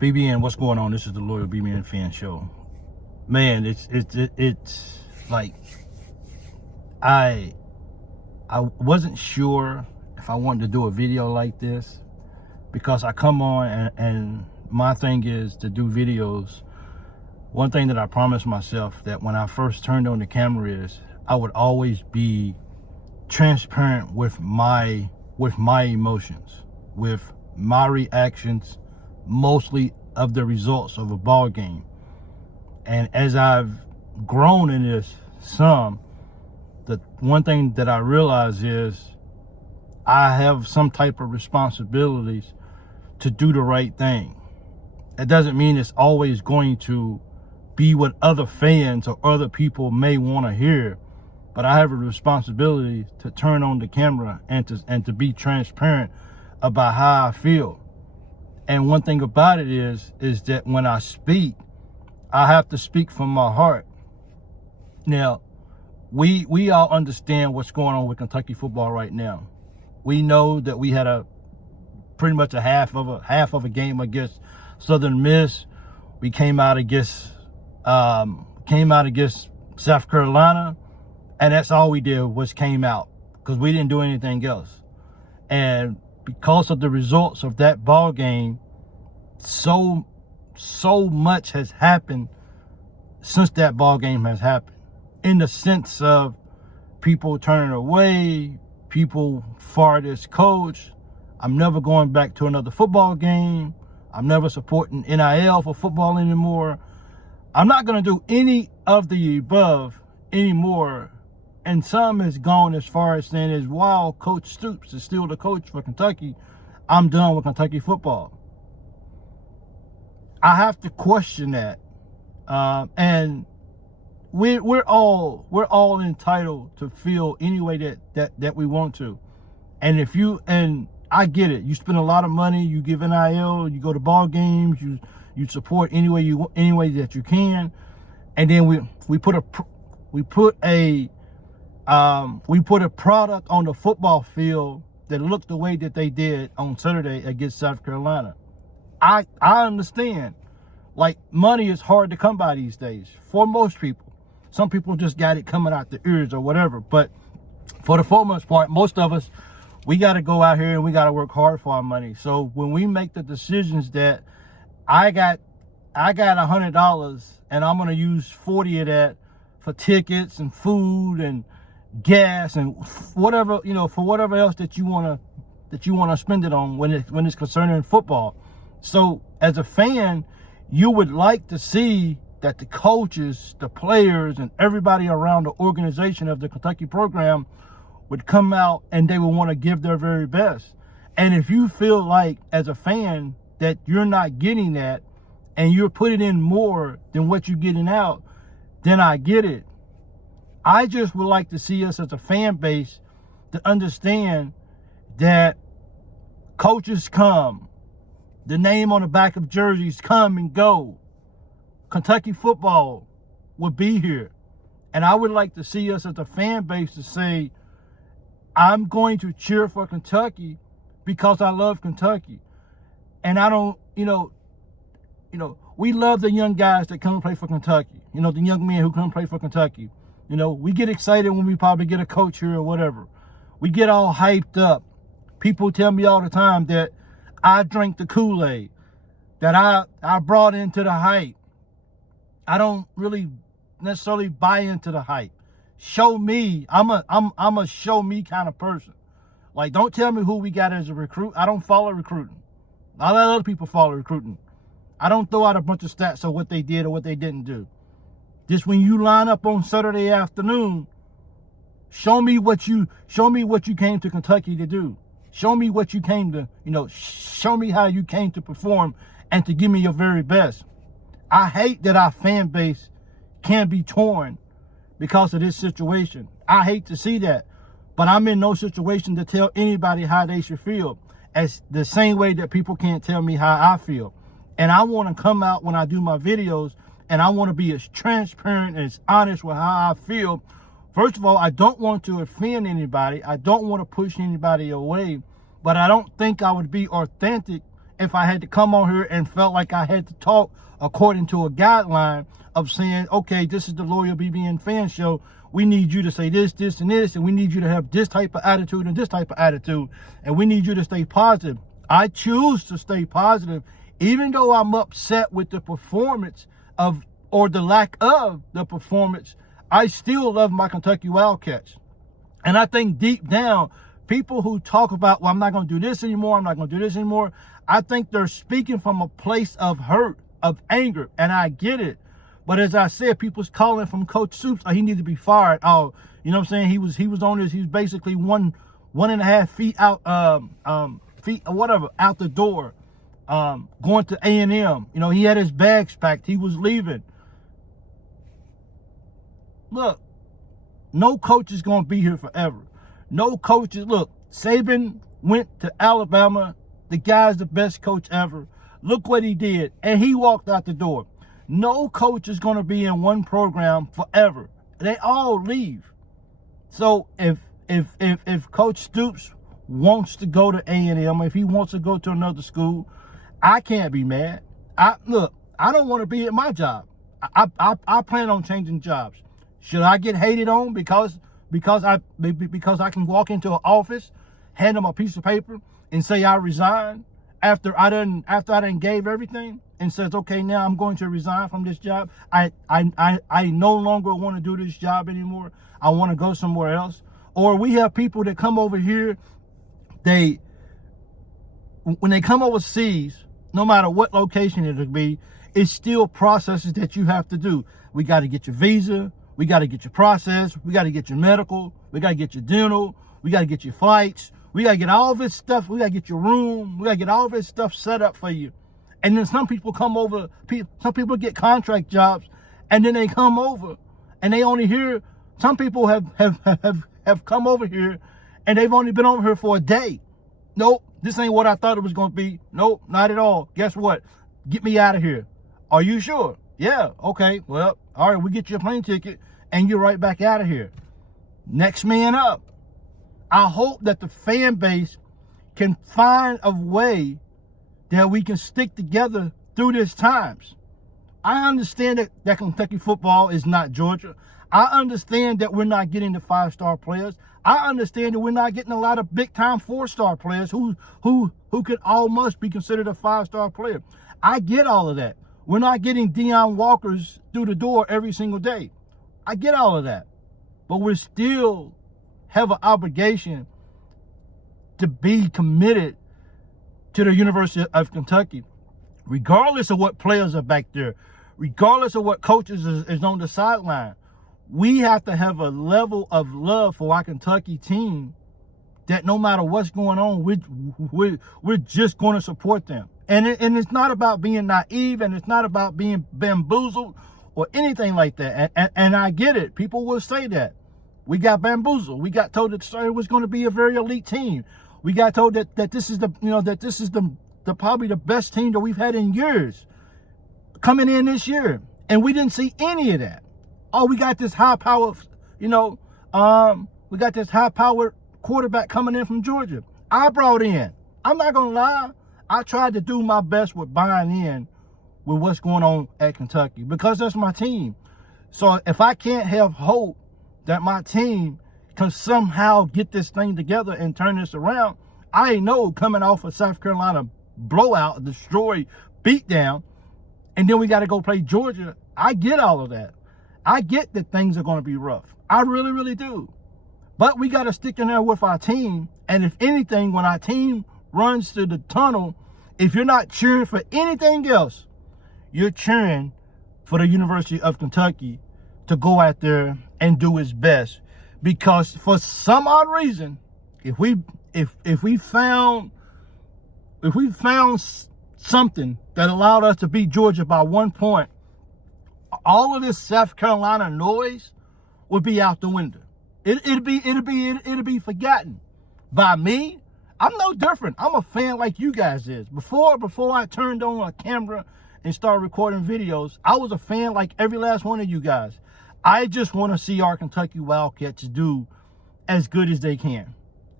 BBN, what's going on? This is the Loyal BBN Fan Show. Man, it's like I wasn't sure if I wanted to do a video like this because I come on and my thing is to do videos. One thing that I promised myself that when I first turned on the camera is I would always be transparent with my emotions, with my reactions, mostly of the results of a ball game. And as I've grown in this the one thing that I realize is I have some type of responsibilities to do the right thing. It doesn't mean it's always going to be what other fans or other people may want to hear, but I have a responsibility to turn on the camera and to be transparent about how I feel. And one thing about it is that when I speak, I have to speak from my heart. Now, we all understand what's going on with Kentucky football right now. We know that we had pretty much a half of a game against Southern Miss. We came out against South Carolina, and that's all we did was came out because we didn't do anything else. And because of the results of that ball game, so much has happened since that ball game has happened, in the sense of people turning away, people fired this coach. I'm never going back to another football game. I'm never supporting NIL for football anymore. I'm not going to do any of the above anymore. And some has gone as far as saying is, while Coach Stoops is still the coach for Kentucky, I'm done with Kentucky football. I have to question that. And we're all entitled to feel any way that we want to. And I get it. You spend a lot of money, you give NIL, you go to ball games, you support any way that you can. And then we put a product on the football field that looked the way that they did on Saturday against South Carolina. I understand. Like, money is hard to come by these days for most people. Some people just got it coming out the ears or whatever. But for the foremost part, most of us, we got to go out here and we got to work hard for our money. So when we make the decisions that I got $100 and I'm going to use 40 of that for tickets and food and gas and whatever, for whatever else that you want to spend it on when it's concerning football. So as a fan, you would like to see that the coaches, the players, and everybody around the organization of the Kentucky program would come out and they would want to give their very best. And if you feel like as a fan that you're not getting that and you're putting in more than what you're getting out, then I get it. I just would like to see us as a fan base to understand that coaches come, the name on the back of jerseys come and go. Kentucky football will be here. And I would like to see us as a fan base to say, I'm going to cheer for Kentucky because I love Kentucky. And I don't, we love the young guys that come and play for Kentucky. The young men who come play for Kentucky. We get excited when we probably get a coach here or whatever. We get all hyped up. People tell me all the time that I drank the Kool-Aid, that I brought into the hype. I don't really necessarily buy into the hype. Show me. I'm a show me kind of person. Like, don't tell me who we got as a recruit. I don't follow recruiting. I let other people follow recruiting. I don't throw out a bunch of stats of what they did or what they didn't do. Just when you line up on Saturday afternoon, show me what you came to Kentucky to do. Show me what you came to, show me how you came to perform and to give me your very best. I hate that our fan base can be torn because of this situation. I hate to see that, but I'm in no situation to tell anybody how they should feel, as the same way that people can't tell me how I feel. And I want to come out when I do my videos and I want to be as transparent and as honest with how I feel. First of all, I don't want to offend anybody. I don't want to push anybody away, but I don't think I would be authentic if I had to come on here and felt like I had to talk according to a guideline of saying, okay, this is the Loyal BBN Fan Show. We need you to say this, this, and this, and we need you to have this type of attitude and this type of attitude, and we need you to stay positive. I choose to stay positive, even though I'm upset with the performance of, or the lack of the performance. I still love my Kentucky Wildcats. And I think deep down, people who talk about, well, I'm not going to do this anymore, I'm not going to do this anymore, I think they're speaking from a place of hurt, of anger, and I get it. But as I said, people's calling from Coach Stoops, he needed to be fired. Oh, you know what I'm saying? He was on this. He was basically 1.5 feet out, feet or whatever, out the door, going to A&M. You know, he had his bags packed. He was leaving. Look, no coach is going to be here forever. No coaches. Look, Saban went to Alabama. The guy's the best coach ever. Look what he did, and he walked out the door. No coach is going to be in one program forever. They all leave. So if Coach Stoops wants to go to A&M, if he wants to go to another school, I can't be mad. Look, I don't want to be at my job. I plan on changing jobs. Should I get hated on because I can walk into an office, hand them a piece of paper, and say I resign after I done gave everything, and says, okay, now I'm going to resign from this job. I no longer want to do this job anymore. I want to go somewhere else. Or we have people that come over here, when they come overseas, no matter what location it'll be, it's still processes that you have to do. We got to get your visa. We got to get your process. We got to get your medical. We got to get your dental. We got to get your flights. We got to get all this stuff. We got to get your room. We got to get all this stuff set up for you. And then some people come over. Some people get contract jobs, and then they come over, and they only hear. Some people have come over here, and they've only been over here for a day. Nope, this ain't what I thought it was going to be. Nope, not at all. Guess what? Get me out of here. Are you sure? Yeah. Okay. Well, all right. We get you a plane ticket, and you're right back out of here. Next man up. I hope that the fan base can find a way that we can stick together through these times. I understand that Kentucky football is not Georgia. I understand that we're not getting the 5-star players. I understand that we're not getting a lot of big-time 4-star players who could almost be considered a 5-star player. I get all of that. We're not getting Deion Walkers through the door every single day. I get all of that. But we still have an obligation to be committed to the University of Kentucky, regardless of what players are back there, regardless of what coaches is on the sideline. We have to have a level of love for our Kentucky team that no matter what's going on, we're just going to support them. And it's not about being naive, and it's not about being bamboozled or anything like that. And I get it. People will say that. We got bamboozled. We got told that it was going to be a very elite team. We got told that this is the probably the best team that we've had in years coming in this year. And we didn't see any of that. Oh, we got this high power, we got this high powered quarterback coming in from Georgia. I brought in. I'm not going to lie. I tried to do my best with buying in with what's going on at Kentucky because that's my team. So if I can't have hope that my team can somehow get this thing together and turn this around, I know coming off a South Carolina blowout, destroy, beatdown, and then we got to go play Georgia. I get all of that. I get that things are going to be rough. I really, really do. But we got to stick in there with our team. And if anything, when our team runs to the tunnel, if you're not cheering for anything else, you're cheering for the University of Kentucky to go out there and do its best. Because for some odd reason, if we found something that allowed us to beat Georgia by 1 point, all of this South Carolina noise would be out the window. It'd be forgotten. By me, I'm no different. I'm a fan like you guys is. Before I turned on a camera and started recording videos, I was a fan like every last one of you guys. I just want to see our Kentucky Wildcats do as good as they can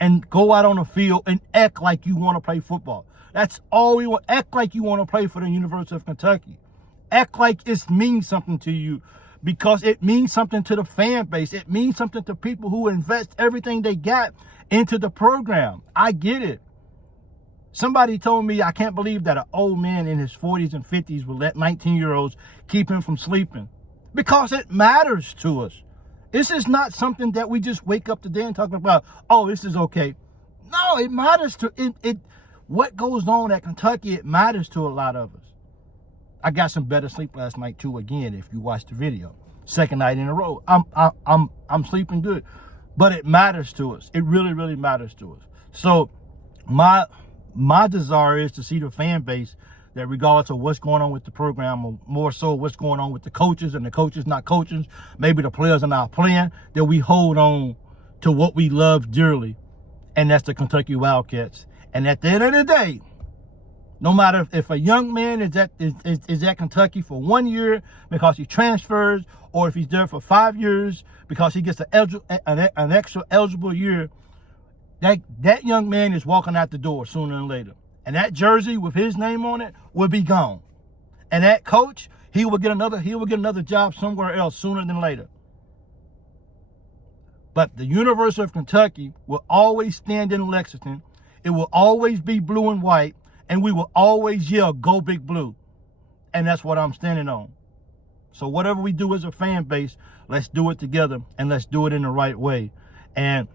and go out on the field and act like you want to play football. That's all we want. Act like you want to play for the University of Kentucky. Act like it means something to you, because it means something to the fan base. It means something to people who invest everything they got into the program. I get it. Somebody told me, I can't believe that an old man in his 40s and 50s will let 19-year-olds keep him from sleeping. Because it matters to us. This is not something that we just wake up today and talk about, oh, this is okay. No, it matters to it. What goes on at Kentucky, it matters to a lot of us. I got some better sleep last night too, again, if you watch the video. Second night in a row. I'm sleeping good. But it matters to us. It really, really matters to us. So my desire is to see the fan base, that regardless of what's going on with the program, or more so what's going on with the coaches and the coaches not coaching, maybe the players are not playing, that we hold on to what we love dearly, and that's the Kentucky Wildcats. And at the end of the day, no matter if a young man is at Kentucky for 1 year because he transfers, or if he's there for 5 years because he gets an extra eligible year, that young man is walking out the door sooner than later. And that jersey with his name on it will be gone. And that coach, he will get another job somewhere else sooner than later. But the University of Kentucky will always stand in Lexington. It will always be blue and white, and we will always yell, "Go Big Blue." And that's what I'm standing on. So whatever we do as a fan base, let's do it together, and let's do it in the right way. And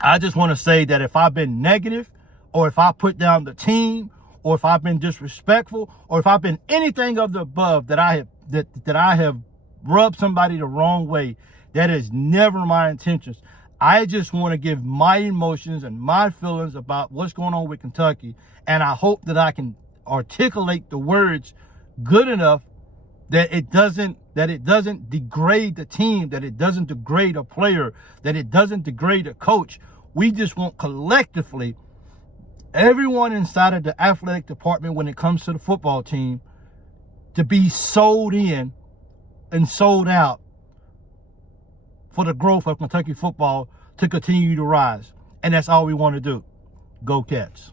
I just want to say that if I've been negative, or if I put down the team, or if I've been disrespectful, or if I've been anything of the above, that I have rubbed somebody the wrong way, that is never my intentions. I just want to give my emotions and my feelings about what's going on with Kentucky, and I hope that I can articulate the words good enough that it doesn't degrade the team, that it doesn't degrade a player, that it doesn't degrade a coach. We just want collectively, everyone inside of the athletic department when it comes to the football team, to be sold in and sold out for the growth of Kentucky football to continue to rise. And that's all we want to do. Go Cats.